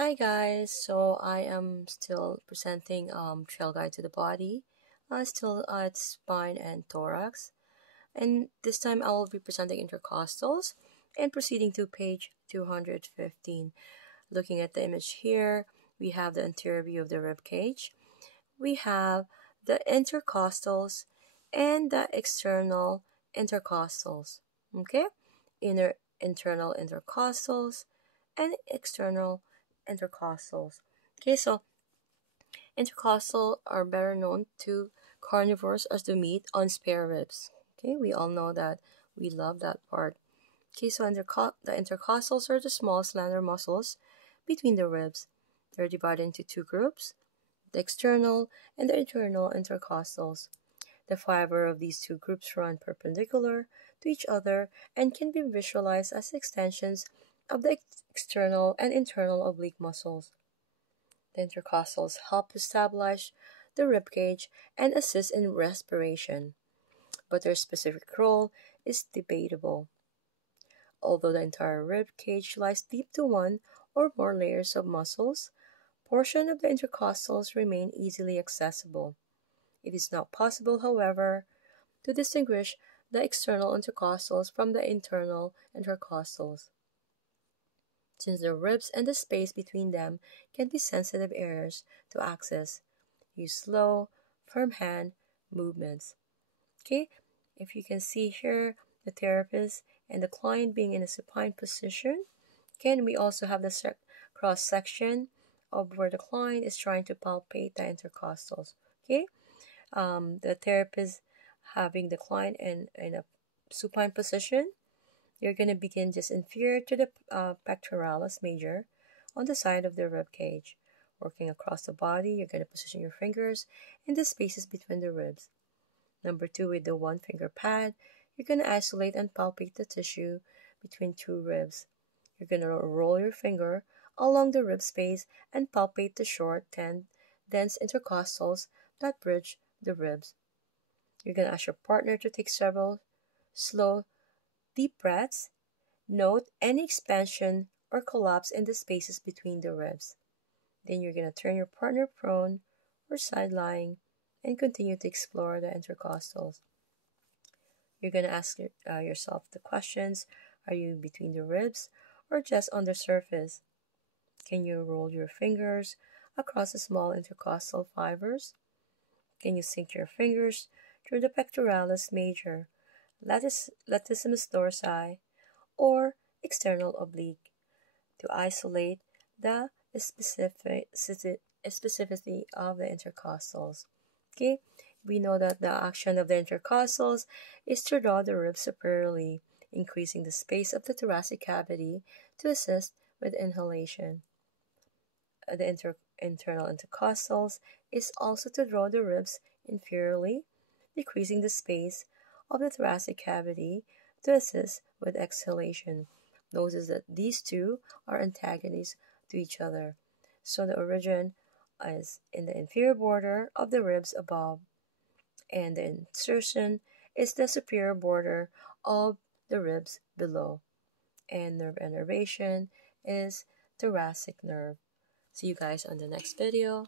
Hi guys, so I am still presenting Trailguide to the body, still at spine and thorax, and this time I will be presenting intercostals and proceeding to page 215. Looking at the image here, we have the anterior view of the rib cage, we have the intercostals and the external intercostals. Okay, internal intercostals and external intercostals. Okay, so intercostal are better known to carnivores as the meat on spare ribs. Okay, we all know that. We love that part. Okay, so the intercostals are the small slender muscles between the ribs. They're divided into two groups, the external and the internal intercostals. The fiber of these two groups run perpendicular to each other and can be visualized as extensions of the external and internal oblique muscles. The intercostals help to stabilize the rib cage and assist in respiration, but their specific role is debatable. Although the entire rib cage lies deep to one or more layers of muscles, portions of the intercostals remain easily accessible. It is not possible, however, to distinguish the external intercostals from the internal intercostals, since the ribs and the space between them can be sensitive areas to access. Use slow, firm hand movements. Okay, if you can see here, the therapist and the client being in a supine position. Again, we also have the cross section of where the client is trying to palpate the intercostals. Okay, the therapist having the client in a supine position. You're going to begin just inferior to the pectoralis major on the side of the rib cage. Working across the body, you're going to position your fingers in the spaces between the ribs. Number 2, with the one finger pad, you're going to isolate and palpate the tissue between two ribs. You're going to roll your finger along the rib space and palpate the short, dense intercostals that bridge the ribs. You're going to ask your partner to take several slow, deep breaths. Note any expansion or collapse in the spaces between the ribs. Then you're going to turn your partner prone or side lying and continue to explore the intercostals. You're going to ask yourself the questions: are you between the ribs or just on the surface? Can you roll your fingers across the small intercostal fibers? Can you sink your fingers through the pectoralis major, latissimus dorsi, or external oblique to isolate the specificity of the intercostals? Okay, we know that the action of the intercostals is to draw the ribs superiorly, increasing the space of the thoracic cavity to assist with inhalation. The internal intercostals is also to draw the ribs inferiorly, decreasing the space of the thoracic cavity to assist with exhalation. Notice that these two are antagonists to each other. So the origin is in the inferior border of the ribs above, and the insertion is the superior border of the ribs below. And nerve innervation is thoracic nerve. See you guys on the next video.